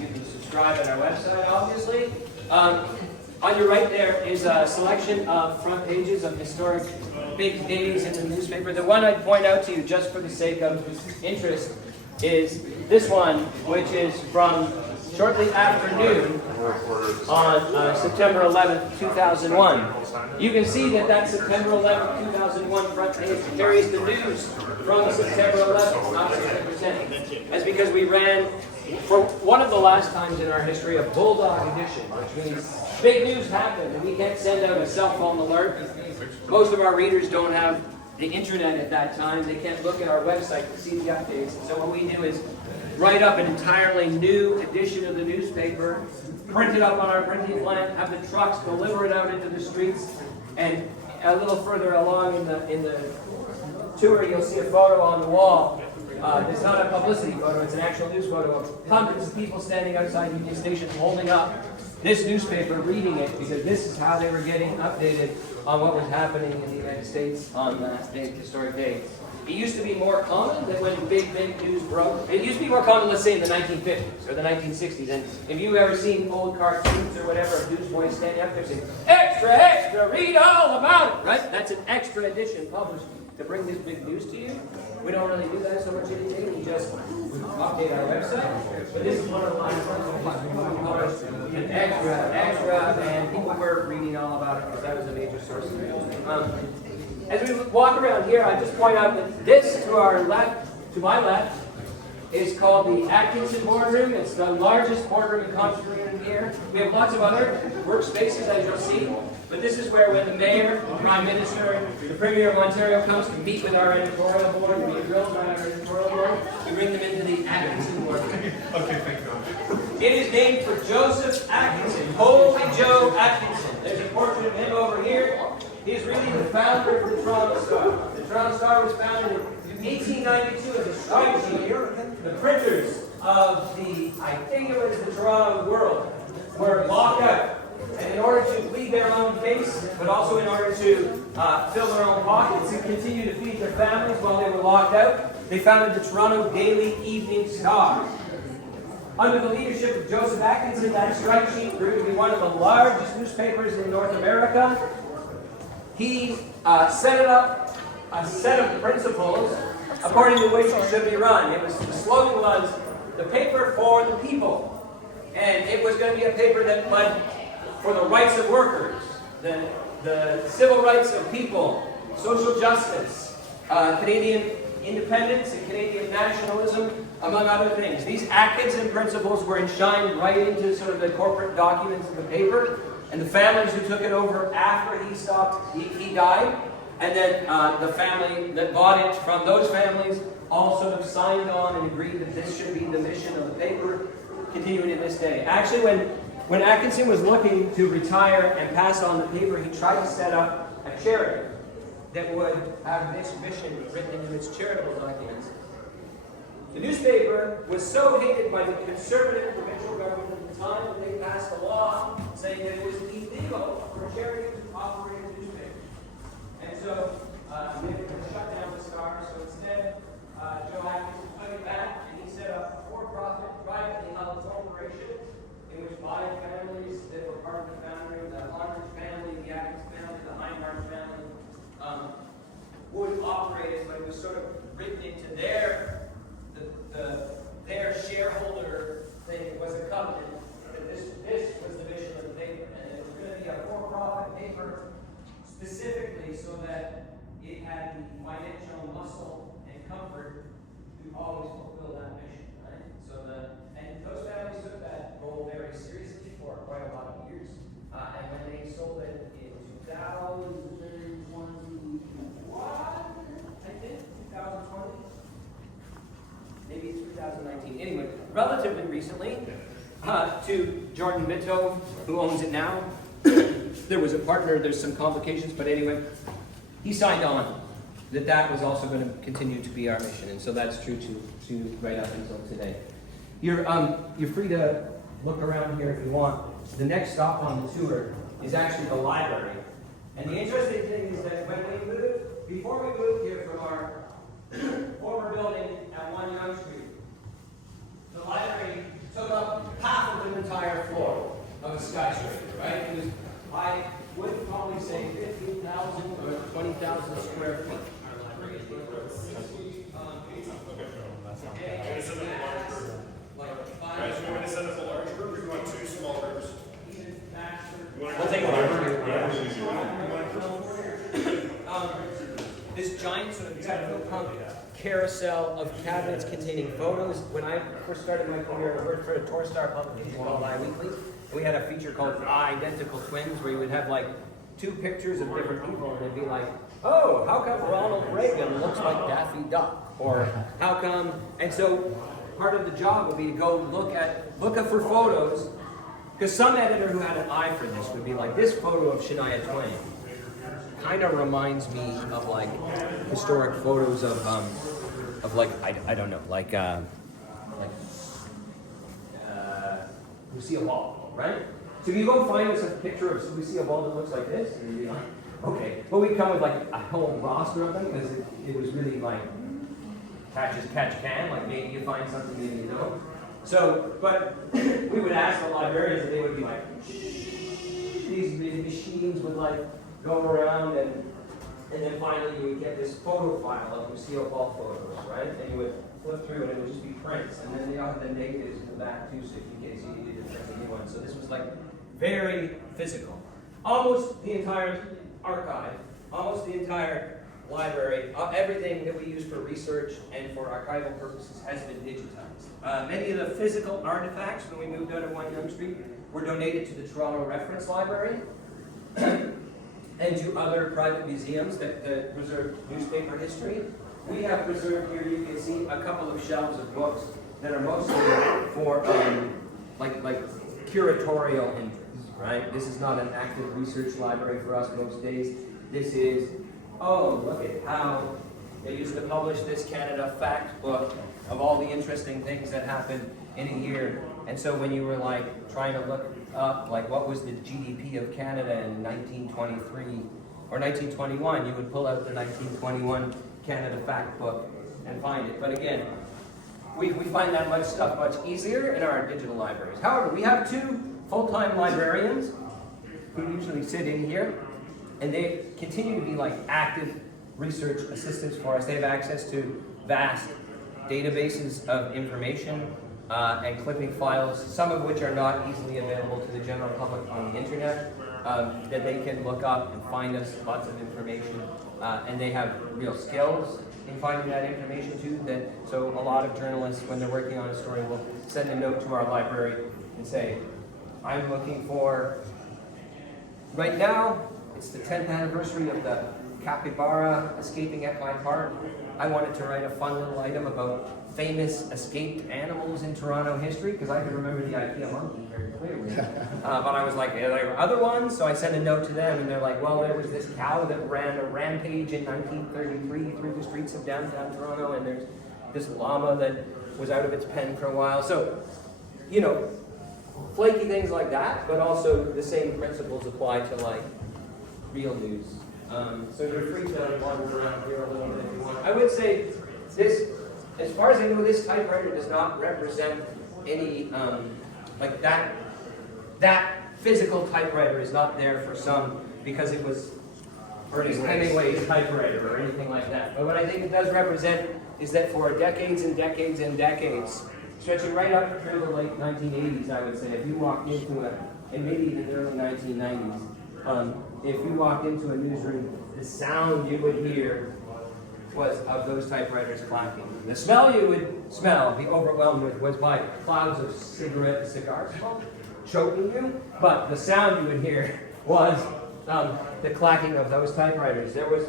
You can subscribe at our website, obviously. On your right there is a selection of front pages of historic big days in the newspaper. The one I'd point out to you, just for the sake of interest, is this one, which is from shortly after noon on September 11th, 2001. You can see that September 11th, 2001 front page carries the news from September 11th, not 100%. That's because we ran, for one of the last times in our history, a bulldog edition, which means big news happened and we can't send out a cell phone alert. Most of our readers don't have the internet at that time. They can't look at our website to see the updates. So what we do is write up an entirely new edition of the newspaper, print it up on our printing plant, have the trucks deliver it out into the streets, and a little further along in the tour, you'll see a photo on the wall. It's not a publicity photo, it's an actual news photo of hundreds of people standing outside Union Station holding up this newspaper, reading it, because this is how they were getting updated on what was happening in the United States on that big historic day. It used to be more common that when big news broke, it used to be more common, let's say, in the 1950s or the 1960s. And if you've ever seen old cartoons or whatever, of newsboys standing up there saying, "Extra, extra, read all about it," right? That's an extra edition published to bring this big news to you. We don't really do that so much anymore. We just update our website. But this is one of the lines we published an extra, and people were reading all about it because that was a major source of news. As we walk around here, I just point out that this to our left, to my left, is called the Atkinson boardroom. It's the largest boardroom and conference room here. We have lots of other workspaces, as you'll see, but this is where when the mayor, the prime minister, the premier of Ontario comes to meet with our editorial board, to be grilled by our editorial board, we bring them into the Atkinson boardroom. Okay, thank God. It is named for Joseph Atkinson, Holy Joe Atkinson. There's a portrait of him over here. He is really the founder of the Toronto Star. The Toronto Star was founded in 1892 as a strategy. The printers of I think it was the Toronto World, were locked out. And in order to bleed their own face, but also in order to fill their own pockets and continue to feed their families while they were locked out, they founded the Toronto Daily Evening Star. Under the leadership of Joseph Atkinson, that strike sheet grew to be one of the largest newspapers in North America. He set up a set of principles according to which it should be run. The slogan was, "The paper for the people." And it was going to be a paper that led for the rights of workers, the civil rights of people, social justice, Canadian independence and Canadian nationalism, among other things. These Atkinson principles were enshrined right into sort of the corporate documents of the paper. And the families who took it over after he died, and then the family that bought it from those families all sort of signed on and agreed that this should be the mission of the paper, continuing to this day. Actually, when Atkinson was looking to retire and pass on the paper, he tried to set up a charity that would have this mission written into its charitable documents. The newspaper was so hated by the conservative provincial government at the time that they passed a law saying that it was illegal for a charity to operate a newspaper. And so they were going to shut down the Star. So instead, Joe Atkinson took it back and he set up a for-profit, privately held corporation in which five families that were part of the foundry, the Honors family, the Atkins family, the Heinhardt family, would operate it, but it was sort of written into their shareholder thing. It was a covenant that this was the mission of the paper, and it was going to be a for-profit paper specifically so that it had the financial muscle and comfort to always fulfill that mission, right? And those families took that role very seriously for quite a lot of years, and when they sold it in 2021, I think 2020. Maybe it's 2019. Anyway, relatively recently, to Jordan Mitto, who owns it now. There was a partner, there's some complications, but anyway, he signed on that was also going to continue to be our mission, and so that's true to right up until today. You're free to look around here if you want. The next stop on the tour is actually the library. And the interesting thing is that before we moved here from our former building at 1 Yonge Street, the library took up to set up a large group, or you want two small groups? We'll take this giant sort of techno punk carousel of cabinets containing photos. When I first started my career, I worked for a Torstar publication called iWeekly. And we had a feature called Identical Twins, where you would have like two pictures of different people, and they'd be like, oh, how come Ronald Reagan looks like Daffy Duck? Or how come? And so part of the job would be to go look up for photos, because some editor who had an eye for this would be like, this photo of Shania Twain kind of reminds me of like historic photos of like I don't know, like Lucille Ball, right? So you go find us a picture of Lucille Ball that looks like this, and you'd be like, okay. But we'd come with like a whole roster of them, because it was really like catch as catch can, like maybe you find something, maybe you don't. So, but we would ask the librarians, and they would be like, these machines would like go around, and then finally you would get this photo file of Lucille Ball photos, right? And you would flip through, and it would just be prints, and then they all had the negatives in the back too, so in case you needed to print a new one. So this was like very physical. Almost the entire archive, almost the entire library, everything that we use for research and for archival purposes has been digitized. Many of the physical artifacts, when we moved out of 1 Yonge Street, were donated to the Toronto Reference Library and to other private museums that preserve newspaper history. We have preserved here, you can see a couple of shelves of books that are mostly for like curatorial interest, right? This is not an active research library for us most days. This is, oh, look at how they used to publish this Canada fact book of all the interesting things that happened in a year. And so when you were like trying to look up like what was the GDP of Canada in 1923 or 1921, you would pull out the 1921 Canada fact book and find it. But again, we find that much stuff much easier in our digital libraries. However, we have 2 full-time librarians who usually sit in here, and they continue to be like active research assistants for us. They have access to vast databases of information and clipping files, some of which are not easily available to the general public on the internet, that they can look up and find us lots of information. And they have real skills in finding that information too. So a lot of journalists, when they're working on a story, will send a note to our library and say, I'm looking for, right now, it's the 10th anniversary of the capybara escaping at my park. I wanted to write a fun little item about famous escaped animals in Toronto history, because I could remember the IKEA monkey very clearly. But I was like, are there other ones? So I sent a note to them, and they're like, well, there was this cow that ran a rampage in 1933 through the streets of downtown Toronto, and there's this llama that was out of its pen for a while. So, you know, flaky things like that, but also the same principles apply to like real news. So you're free to wander around here a little bit if you want. I would say this, as far as I know, this typewriter does not represent any, like that physical typewriter is not there for some because it was Ernest Hemingway's typewriter or anything like that. But what I think it does represent is that for decades and decades and decades, stretching right up through the late 1980s, I would say, if you walked into and maybe even the early 1990s, if you walked into a newsroom, the sound you would hear was of those typewriters clacking. The smell you would be overwhelmed with, was by clouds of cigar smoke choking you, but the sound you would hear was the clacking of those typewriters. There was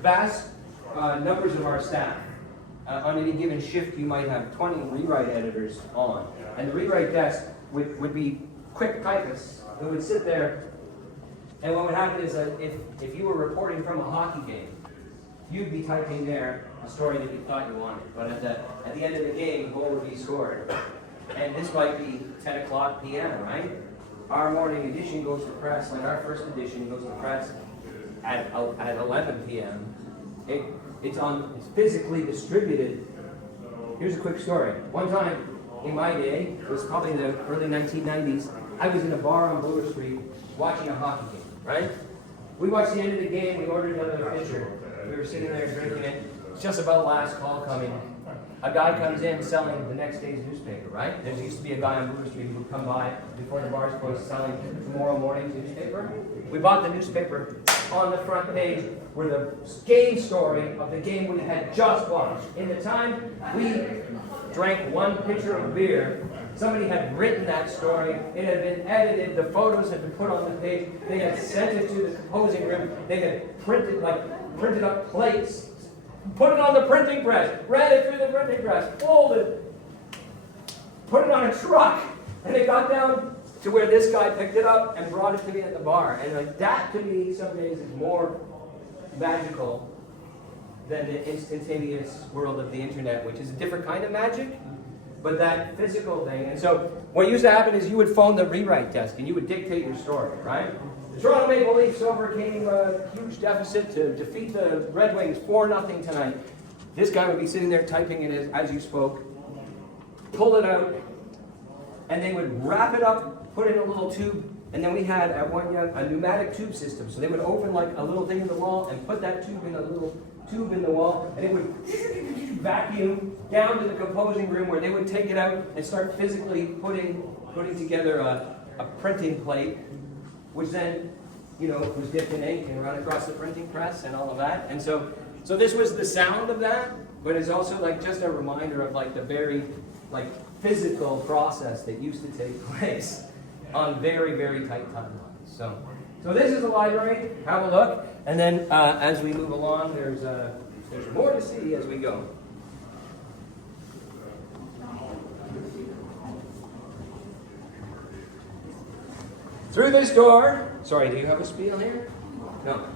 vast numbers of our staff. On any given shift, you might have 20 rewrite editors on, and the rewrite desk would be quick typists who would sit there. And what would happen is that if you were reporting from a hockey game, you'd be typing there a story that you thought you wanted. But at the end of the game, a goal would be scored. And this might be 10 o'clock p.m., right? Our morning edition goes to press, like our first edition goes to press at 11 p.m. It's physically distributed. Here's a quick story. One time in my day, it was probably the early 1990s, I was in a bar on Bloor Street watching a hockey game. Right? We watched the end of the game, we ordered another pitcher. We were sitting there drinking it. It's just about last call coming. a guy comes in selling the next day's newspaper, right? There used to be a guy on Brewer Street who would come by before the bars closed selling tomorrow morning's newspaper. We bought the newspaper. On the front page were the game story of the game we had just watched. In the time we drank one pitcher of beer, somebody had written that story. It had been edited. The photos had been put on the page. They had sent it to the composing room. They had printed up plates, put it on the printing press, read it through the printing press, folded, put it on a truck, and it got down to where this guy picked it up and brought it to me at the bar. And like that to me some days is more magical than the instantaneous world of the internet, which is a different kind of magic, but that physical thing. And so what used to happen is you would phone the rewrite desk and you would dictate your story, right? The Toronto Maple Leafs overcame a huge deficit to defeat the Red Wings 4-0 tonight. This guy would be sitting there typing it as you spoke, pull it out, and they would wrap it up, put it in a little tube, and then we had at one young a pneumatic tube system. So they would open like a little thing in the wall and put that tube in a little tube in the wall, and it would vacuum down to the composing room where they would take it out and start physically putting together a printing plate, which then, was dipped in ink and run across the printing press and all of that. And so this was the sound of that, but it's also like just a reminder of like the very physical process that used to take place on very, very tight timelines. So this is the library. Have a look, and then as we move along, there's more to see as we go. Through this door. Sorry, do you have a spiel here? No.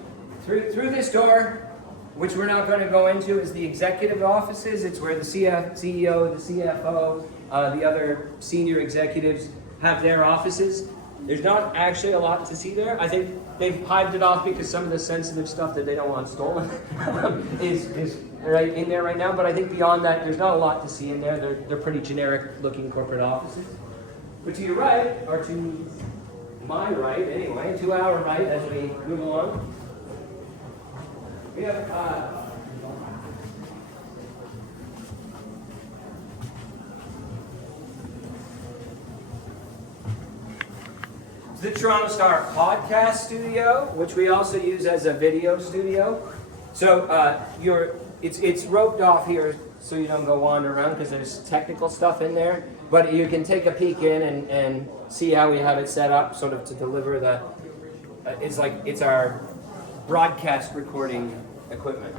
Through this door, which we're not going to go into, is the executive offices. It's where the CEO, the CFO, the other senior executives have their offices. There's not actually a lot to see there. I think they've hived it off because some of the sensitive stuff that they don't want stolen is right in there right now. But I think beyond that, there's not a lot to see in there. They're pretty generic-looking corporate offices. But to your right, or to my right anyway, to our right as we move along, we have the Toronto Star podcast studio, which we also use as a video studio. So it's roped off here so you don't go wander around because there's technical stuff in there. But you can take a peek in and see how we have it set up, sort of to deliver the. It's our broadcast recording equipment.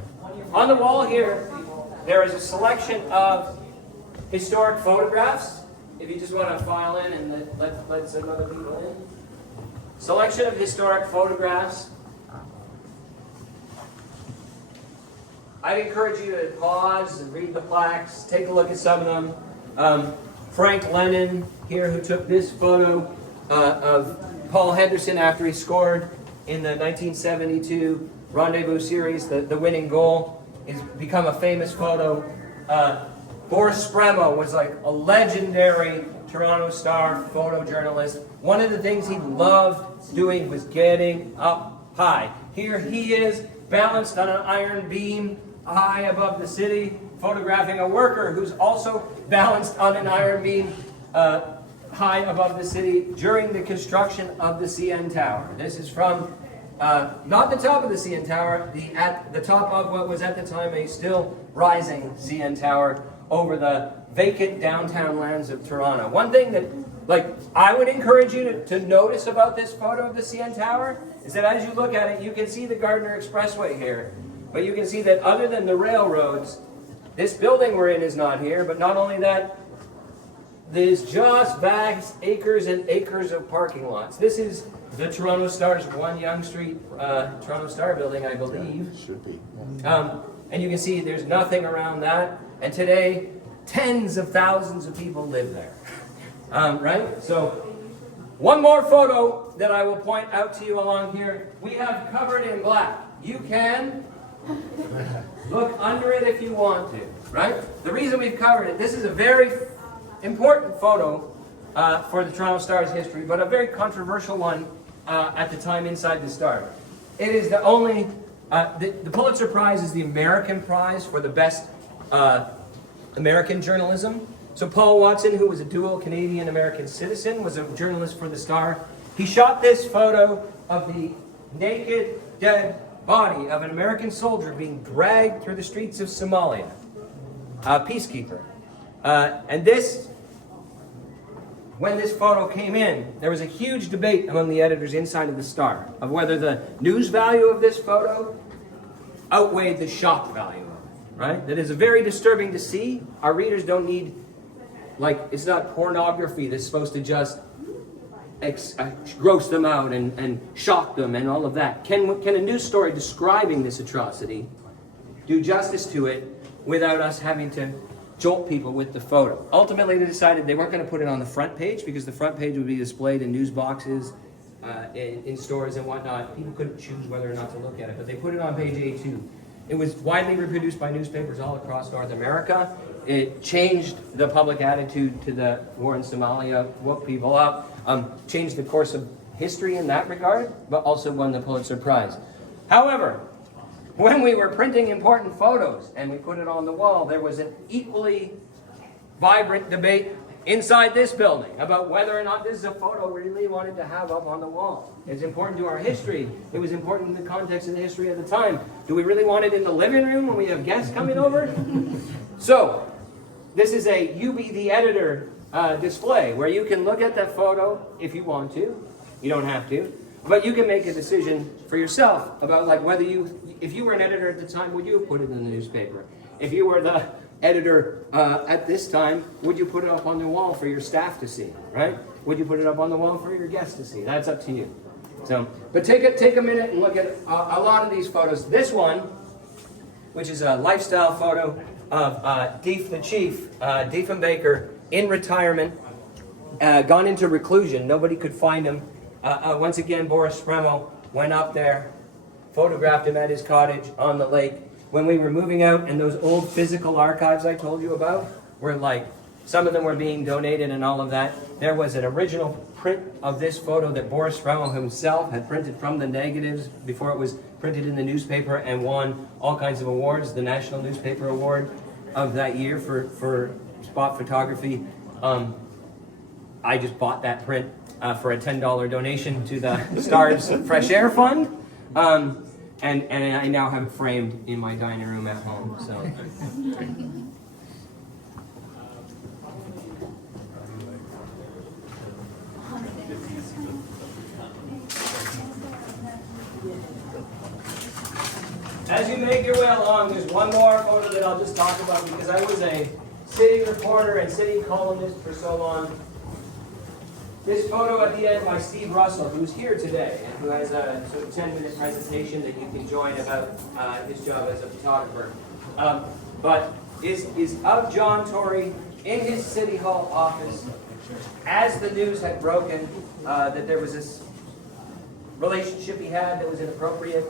On the wall here, there is a selection of historic photographs. If you just want to file in and let some other people in. Selection of historic photographs. I'd encourage you to pause and read the plaques, take a look at some of them. Frank Lennon here, who took this photo of Paul Henderson after he scored in the 1972 Rendezvous Series, the winning goal, has become a famous photo. Boris Spremo was like a legendary Toronto Star photojournalist. One of the things he loved doing was getting up high. Here he is, balanced on an iron beam high above the city, photographing a worker who's also balanced on an iron beam high above the city during the construction of the CN Tower. This is from not the top of the CN Tower, at the top of what was at the time a still rising CN Tower over the vacant downtown lands of Toronto. One thing that I would encourage you to notice about this photo of the CN Tower is that as you look at it, you can see the Gardiner Expressway here. But you can see that other than the railroads, this building we're in is not here. But not only that, there's just vast acres and acres of parking lots. This is the Toronto Star's 1 Yonge Street Toronto Star building, I believe. Should be. And you can see there's nothing around that. And today, tens of thousands of people live there. Right? So, one more photo that I will point out to you along here. We have covered in black. You can look under it if you want to. Right? The reason we've covered it, this is a very important photo for the Toronto Star's history, but a very controversial one at the time inside the Star. It is the only, the Pulitzer Prize is the American prize for the best American journalism. So Paul Watson, who was a dual Canadian-American citizen, was a journalist for the Star. He shot this photo of the naked, dead body of an American soldier being dragged through the streets of Somalia, a peacekeeper. And this, when this photo came in, there was a huge debate among the editors inside of the Star of whether the news value of this photo outweighed the shock value of it, right? That is very disturbing to see. Our readers don't need, like, it's not pornography that's supposed to just gross them out and shock them and all of that. Can a news story describing this atrocity do justice to it without us having to jolt people with the photo? Ultimately, they decided they weren't going to put it on the front page because the front page would be displayed in news boxes, in stores and whatnot. People couldn't choose whether or not to look at it, but they put it on page A2. It was widely reproduced by newspapers all across North America. It changed the public attitude to the war in Somalia, woke people up, changed the course of history in that regard, but also won the Pulitzer Prize. However, when we were printing important photos and we put it on the wall, there was an equally vibrant debate inside this building about whether or not this is a photo we really wanted to have up on the wall. It's important to our history. It was important in the context of the history of the time. Do we really want it in the living room when we have guests coming over? So, this is a You Be the Editor display where you can look at that photo if you want to. You don't have to. But you can make a decision for yourself about like whether if you were an editor at the time, would you have put it in the newspaper? If you were the editor at this time, would you put it up on the wall for your staff to see, right? Would you put it up on the wall for your guests to see? That's up to you. So, but take a minute and look at a lot of these photos. This one, which is a lifestyle photo of Deef the Chief, Diefenbaker, in retirement, gone into reclusion. Nobody could find him. Once again, Boris Spremel went up there, photographed him at his cottage on the lake. When we were moving out, and those old physical archives I told you about were like, some of them were being donated and all of that. There was an original print of this photo that Boris Spremel himself had printed from the negatives before it was printed in the newspaper and won all kinds of awards, the National Newspaper Award of that year for spot photography. I just bought that print for a $10 donation to the Star's Fresh Air Fund. And I now have it framed in my dining room at home. So, as you make your way along, there's one more photo that I'll just talk about because I was a city reporter and city columnist for so long. This photo at the end by Steve Russell, who's here today, and who has a sort of 10-minute presentation that you can join about his job as a photographer. But is of John Tory in his City Hall office as the news had broken that there was this relationship he had that was inappropriate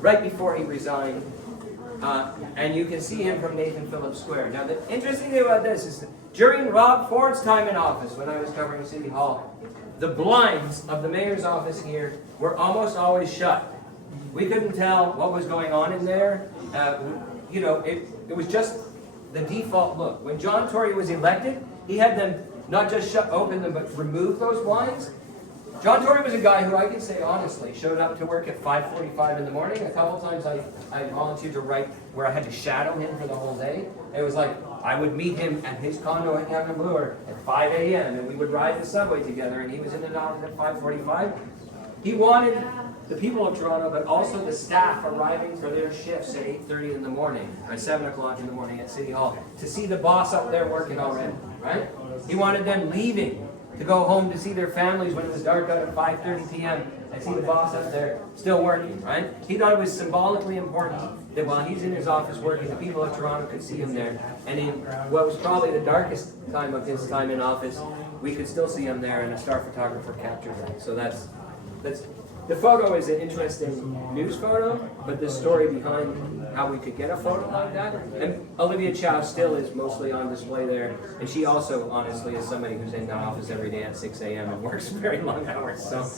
right before he resigned. And you can see him from Nathan Phillips Square. Now, the interesting thing about this is that during Rob Ford's time in office, when I was covering City Hall, the blinds of the mayor's office here were almost always shut. We couldn't tell what was going on in there. It was just the default look. When John Tory was elected, he had them not just open them, but remove those blinds. John Tory was a guy who I can say honestly showed up to work at 5:45 in the morning. A couple times I volunteered to write where I had to shadow him for the whole day. It was like I would meet him at his condo in Hampton Bloor at 5 a.m. and we would ride the subway together and he was in the office at 5:45. He wanted the people of Toronto, but also the staff arriving for their shifts at 8:30 in the morning or 7 o'clock in the morning at City Hall to see the boss up there working already, right? He wanted them leaving to go home to see their families when it was dark out at 5:30 p.m. and see the boss up there still working, right? He thought it was symbolically important that while he's in his office working, the people of Toronto could see him there. And in what was probably the darkest time of his time in office, we could still see him there, and a star photographer captured that. So that's the photo is an interesting news photo, but the story behind how we could get a photo like that. And Olivia Chow still is mostly on display there, and she also, honestly, is somebody who's in the office every day at 6 a.m. and works very long hours. So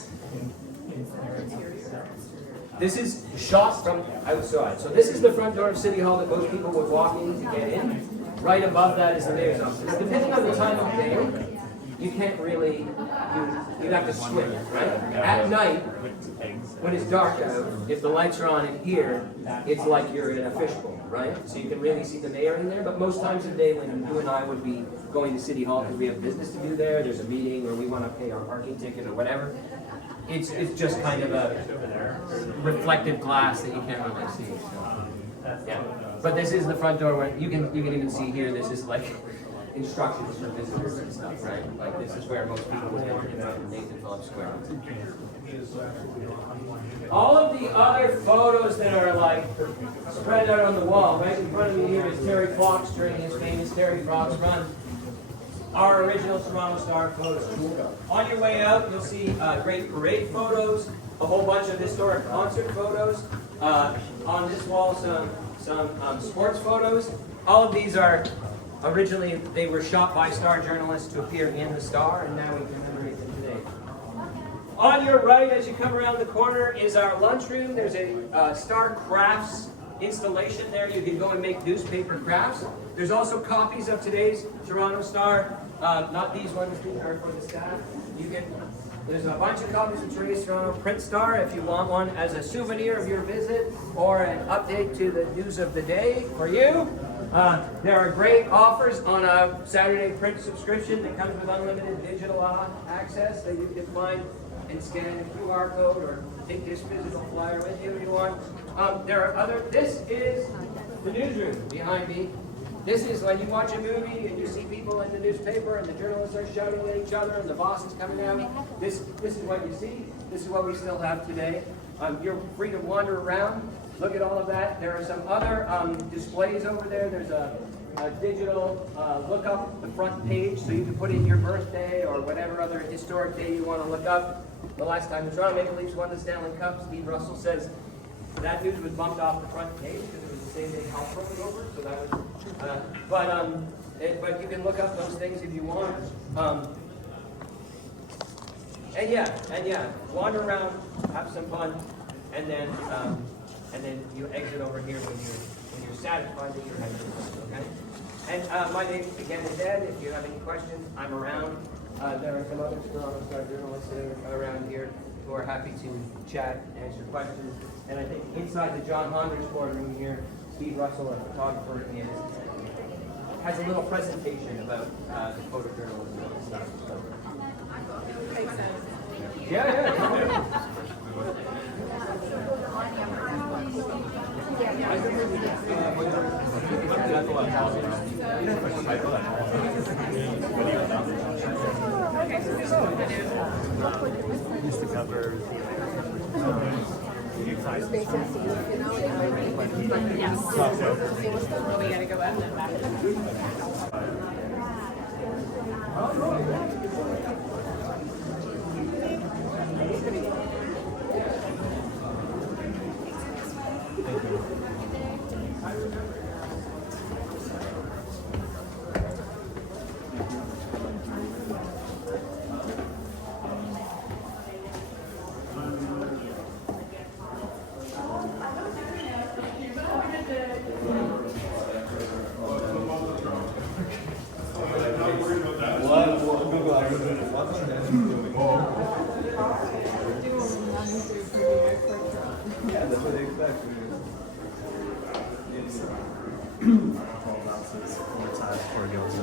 this is shot from outside. So this is the front door of City Hall that most people would walk in to get in. Right above that is the mayor's office. Depending on the time of day, you can't really, you'd have to swim, right? At night, when it's dark out, if the lights are on in here, it's like you're in a fishbowl, right? So you can really see the mayor in there, but most times of the day when you and I would be going to City Hall because we have business to do there, there's a meeting or we want to pay our parking ticket or whatever, it's just kind of a reflective glass that you can't really see. So, yeah. But this is the front door where you can even see here, this is like instructions for visitors and stuff, right? Like this is where most people would enter in Nathan Phillips Square. All of the other photos that are like spread out on the wall, right in front of me here is Terry Fox during his famous Terry Fox run. Our original Toronto Star photos. On your way out, you'll see great parade photos, a whole bunch of historic concert photos. On this wall, some sports photos. All of these are originally, they were shot by Star journalists to appear in the Star, and now we commemorate them today. On your right, as you come around the corner, is our lunchroom. There's a Star Crafts installation there. You can go and make newspaper crafts. There's also copies of today's Toronto Star. Not these ones, these are for the staff. There's a bunch of copies of today's Toronto Print Star if you want one as a souvenir of your visit or an update to the news of the day for you. There are great offers on a Saturday print subscription that comes with unlimited digital access that you can find and scan a QR code or take this physical flyer with you if you want. This is the newsroom behind me. This is when you watch a movie and you see people in the newspaper and the journalists are shouting at each other and the boss is coming out. This is what you see. This is what we still have today. You're free to wander around, look at all of that. There are some other displays over there. There's a digital look up the front page so you can put in your birthday or whatever other historic day you want to look up. The last time the Toronto Maple Leafs won the Stanley Cup, Steve Russell says that news was bumped off the front page because it was the same day Halpro was over. So that was, but you can look up those things if you want. And yeah, wander around, have some fun, and then you exit over here when you're satisfied that you're having fun. Okay. And my name again is Ed. If you have any questions, I'm around. There are some other Toronto Star journalists that are around here who are happy to chat, answer questions. And I think inside the John Honders boardroom here, Steve Russell, a photographer, has a little presentation about the photojournalism and stuff. So. Yeah. Used to cover Yes. We gotta go out and back. Yeah, that's what they expect. It's 4 times 4 girls.